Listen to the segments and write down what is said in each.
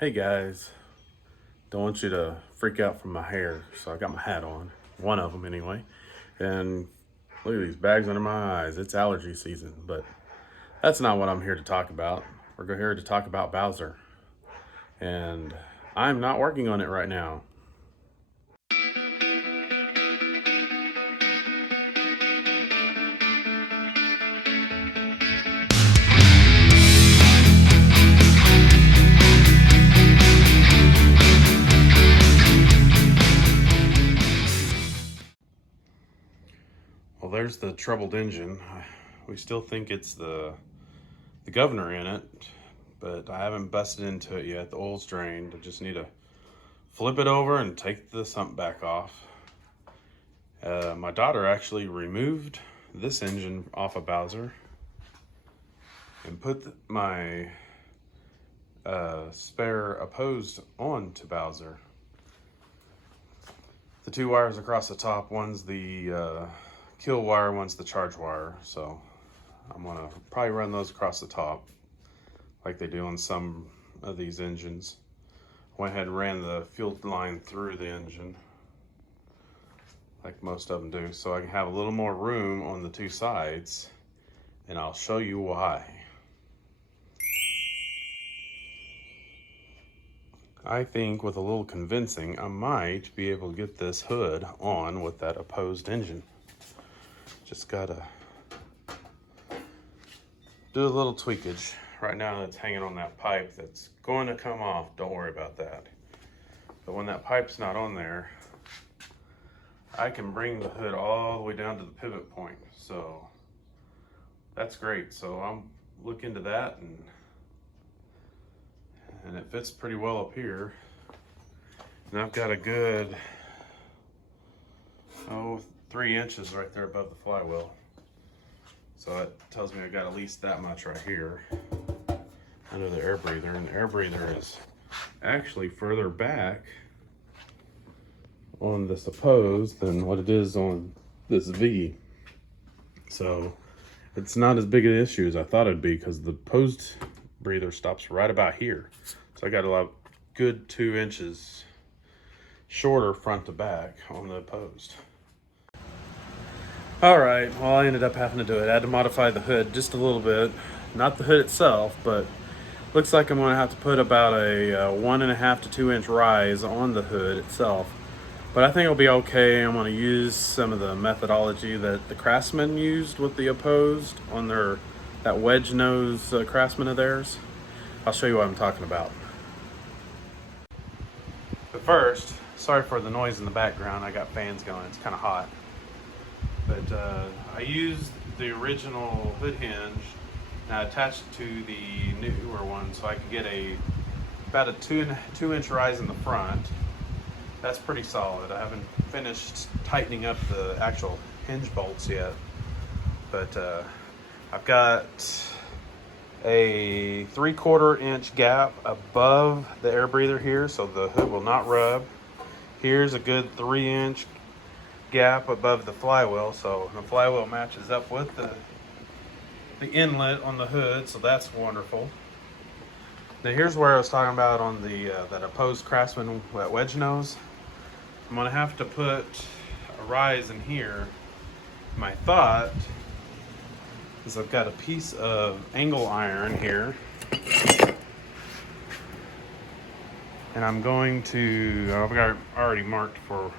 Hey guys, don't want you to freak out from my hair, so I got my hat on. One of them anyway. And look at these bags under my eyes. It's allergy season, but that's not what I'm here to talk about. We're here to talk about Bowser. And I'm not working on it right now. Well, there's the troubled engine. We still think it's the governor in it, but I haven't busted into it yet. The oil's drained. I just need to flip it over and take the sump back off. My daughter actually removed this engine off of Bowser and put my spare opposed on to Bowser. The two wires across the top, one's the kill wire, one's the charge wire, so I'm gonna probably run those across the top like they do on some of these engines. Went ahead and ran the fuel line through the engine like most of them do, so I can have a little more room on the two sides, and I'll show you why. I think with a little convincing, I might be able to get this hood on with that opposed engine. Just gotta do a little tweakage. Right now it's hanging on that pipe that's going to come off. Don't worry about that. But when that pipe's not on there, I can bring the hood all the way down to the pivot point. So that's great. So I'm looking into that, and it fits pretty well up here. And I've got a good 3 inches right there above the flywheel. So that tells me I got at least that much right here under the air breather. And the air breather is actually further back on this opposed than what it is on this V. So it's not as big an issue as I thought it'd be, because the opposed breather stops right about here. So I got a good 2 inches shorter front to back on the opposed. All right, well, I ended up having to do it. I had to modify the hood just a little bit. Not the hood itself, but looks like I'm gonna have to put about a 1.5 to 2 inch rise on the hood itself. But I think it'll be okay. I'm gonna use some of the methodology that the Craftsman used with the opposed on that wedge nose Craftsman of theirs. I'll show you what I'm talking about. But first, sorry for the noise in the background. I got fans going, it's kind of hot. But I used the original hood hinge and I attached it to the newer one so I could get about a 2 inch rise in the front. That's pretty solid. I haven't finished tightening up the actual hinge bolts yet, but I've got a 3/4 inch gap above the air breather here, so the hood will not rub. Here's a good 3 inch gap above the flywheel, so the flywheel matches up with the inlet on the hood, so that's wonderful. Now here's where I was talking about on the that opposed Craftsman wedge nose. I'm gonna have to put a rise in here. My thought is I've got a piece of angle iron here, and I'm going to, I've got already marked for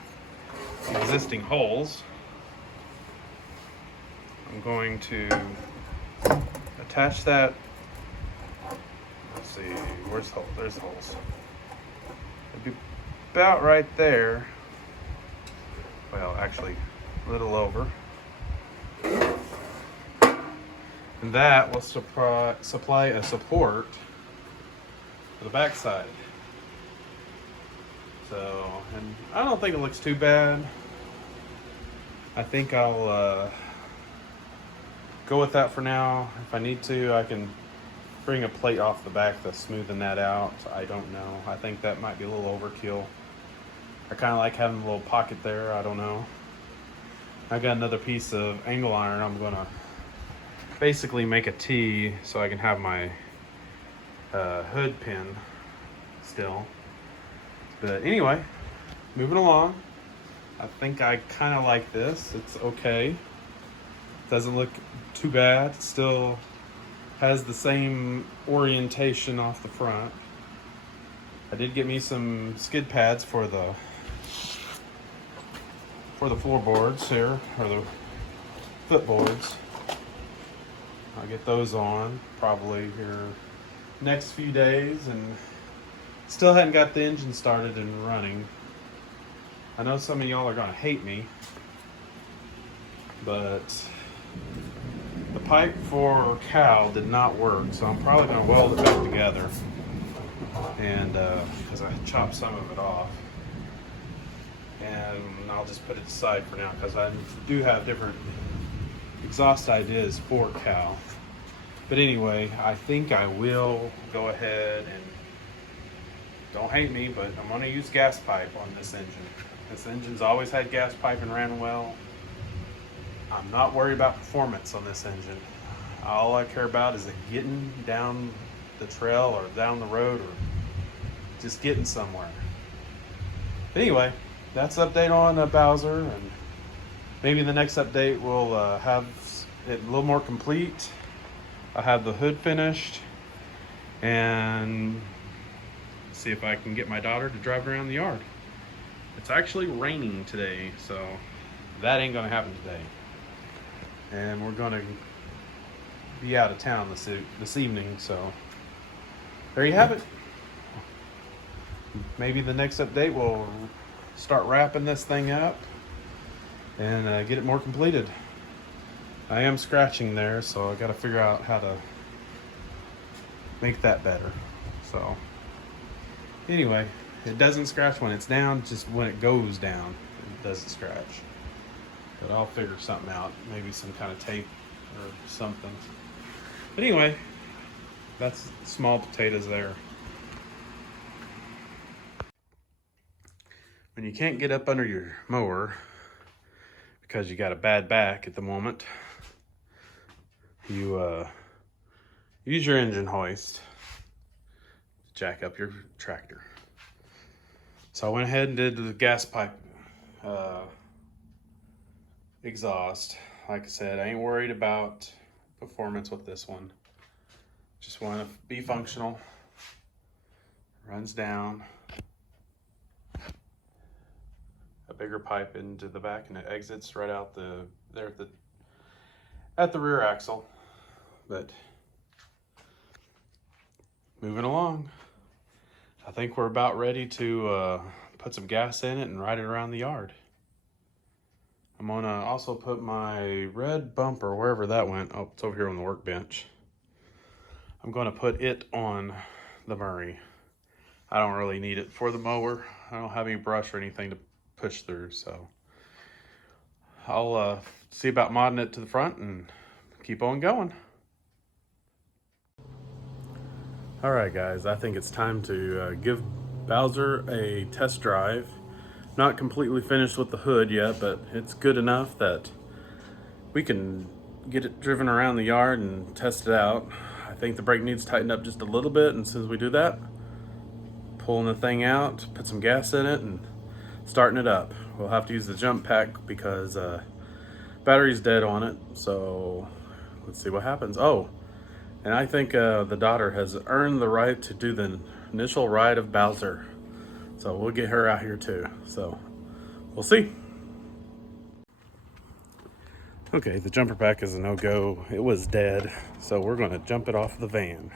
existing holes. I'm going to attach that. Let's see, where's the hole? There's the holes. It'd be about right there. Well, actually, a little over. And that will supply a support for the backside. So, and I don't think it looks too bad. I think I'll go with that for now. If I need to, I can bring a plate off the back to smoothen that out. I don't know. I think that might be a little overkill. I kind of like having a little pocket there. I don't know. I got another piece of angle iron. I'm gonna basically make a T so I can have my hood pin still. But anyway, moving along. I think I kind of like this. It's okay. Doesn't look too bad. Still has the same orientation off the front. I did get me some skid pads for the floorboards here, or the footboards. I'll get those on probably here next few days, and still hadn't got the engine started and running. I know some of y'all are gonna hate me, but the pipe for Cal did not work, so I'm probably gonna weld it back together, and because I chopped some of it off, and I'll just put it aside for now because I do have different exhaust ideas for Cal. But anyway, I think I will go ahead and, don't hate me, but I'm gonna use gas pipe on this engine. This engine's always had gas pipe and ran well. I'm not worried about performance on this engine. All I care about is it getting down the trail or down the road, or just getting somewhere. But anyway, that's the update on Bowser, and maybe the next update we'll have it a little more complete. I have the hood finished, and see if I can get my daughter to drive around the yard. It's actually raining today, so that ain't gonna happen today. And we're gonna be out of town this evening, so there you have it. Maybe the next update we'll start wrapping this thing up and get it more completed. I am scratching there, so I gotta figure out how to make that better. So anyway, it doesn't scratch when it's down, just when it goes down, it doesn't scratch. But I'll figure something out, maybe some kind of tape or something. But anyway, that's small potatoes there. When you can't get up under your mower because you got a bad back at the moment, you use your engine hoist to jack up your tractor. So I went ahead and did the gas pipe exhaust. Like I said, I ain't worried about performance with this one. Just want to be functional. Runs down a bigger pipe into the back, and it exits right out there at the rear axle. But moving along, I think we're about ready to put some gas in it and ride it around the yard. I'm gonna also put my red bumper, wherever that went. Oh, it's over here on the workbench. I'm gonna put it on the Murray. I don't really need it for the mower. I don't have any brush or anything to push through, so I'll see about modding it to the front and keep on going. All right, guys, I think it's time to give Bowser a test drive. Not completely finished with the hood yet, but it's good enough that we can get it driven around the yard and test it out. I think the brake needs tightened up just a little bit, and as soon as we do that, pulling the thing out, put some gas in it, and starting it up. We'll have to use the jump pack because battery's dead on it, so let's see what happens. Oh, and I think the daughter has earned the right to do the initial ride of Bowser. So we'll get her out here too. So we'll see. Okay, the jumper pack is a no-go. It was dead, so we're gonna jump it off the van.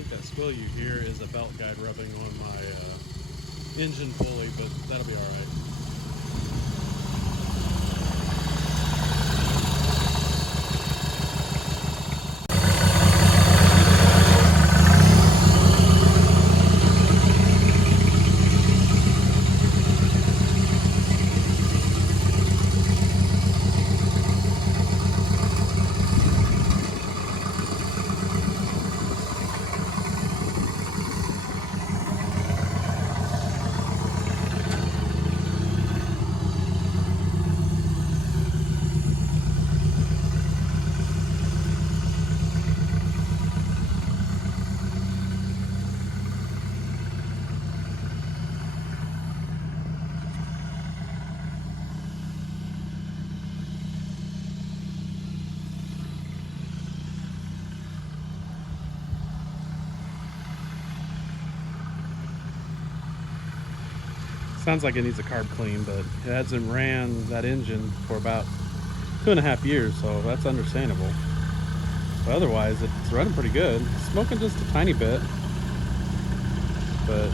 think that squeal you hear is a belt guide rubbing on my engine pulley, but that'll be all right. Sounds like it needs a carb clean, but it hasn't ran that engine for about 2.5 years, so that's understandable. But otherwise, it's running pretty good. Smoking just a tiny bit, but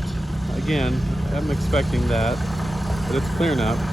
again, I'm expecting that, but it's clear enough.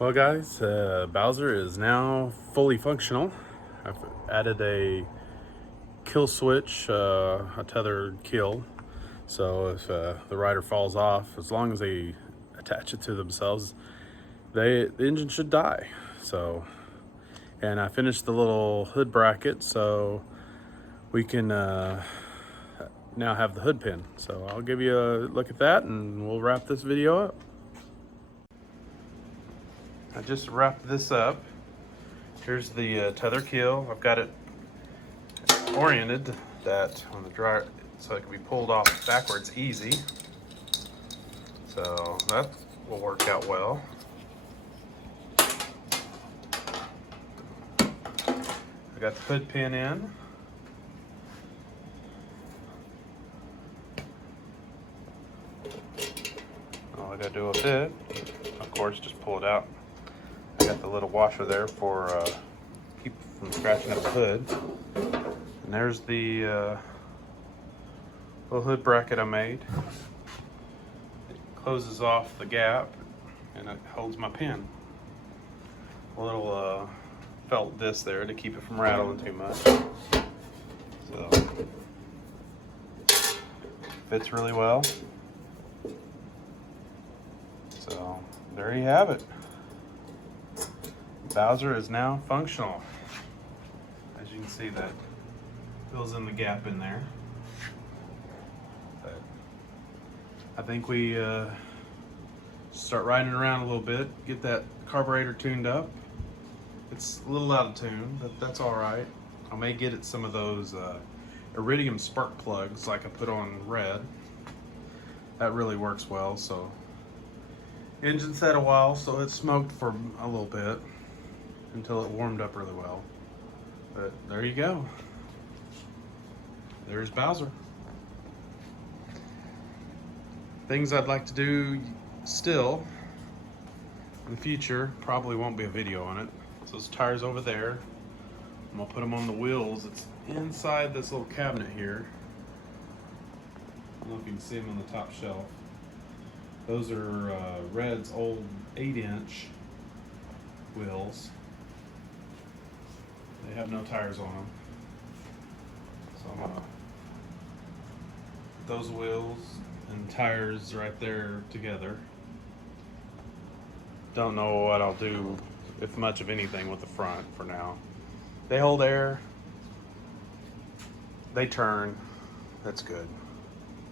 Well guys, Bowser is now fully functional. I've added a kill switch, a tethered kill. So if the rider falls off, as long as they attach it to themselves, the engine should die. So, and I finished the little hood bracket, so we can now have the hood pin. So I'll give you a look at that and we'll wrap this video up. I just wrapped this up. Here's the tether kill. I've got it oriented that on the dryer so it can be pulled off backwards easy. So that will work out well. I got the hood pin in. All I gotta do with it, of course, just pull it out. I got the little washer there for keep from scratching up the hood. And there's the little hood bracket I made. It closes off the gap and it holds my pin. A little felt disc there to keep it from rattling too much. So fits really well. So there you have it. Bowser is now functional. As you can see, that fills in the gap in there. But I think we start riding around a little bit, get that carburetor tuned up. It's a little out of tune, but that's all right. I may get it some of those iridium spark plugs like I put on red. That really works well. So engine sat a while, so it smoked for a little bit until it warmed up really well. But there you go. There's Bowser. Things I'd like to do still in the future, probably won't be a video on it. So those tires over there, I'm gonna put them on the wheels. It's inside this little cabinet here. I don't know if you can see them on the top shelf. Those are Red's old 8-inch wheels. They have no tires on them. So I'm gonna put those wheels and tires right there together. Don't know what I'll do, if much of anything, with the front for now. They hold air, they turn, that's good.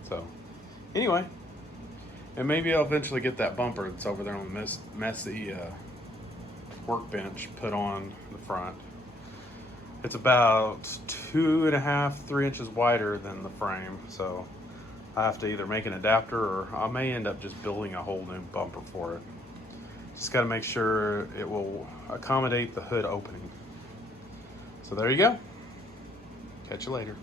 So Anyway, and maybe I'll eventually get that bumper that's over there on the messy workbench put on the front. It's about 2.5, 3 inches wider than the frame, so I have to either make an adapter or I may end up just building a whole new bumper for it. Just got to make sure it will accommodate the hood opening. So there you go. Catch you later.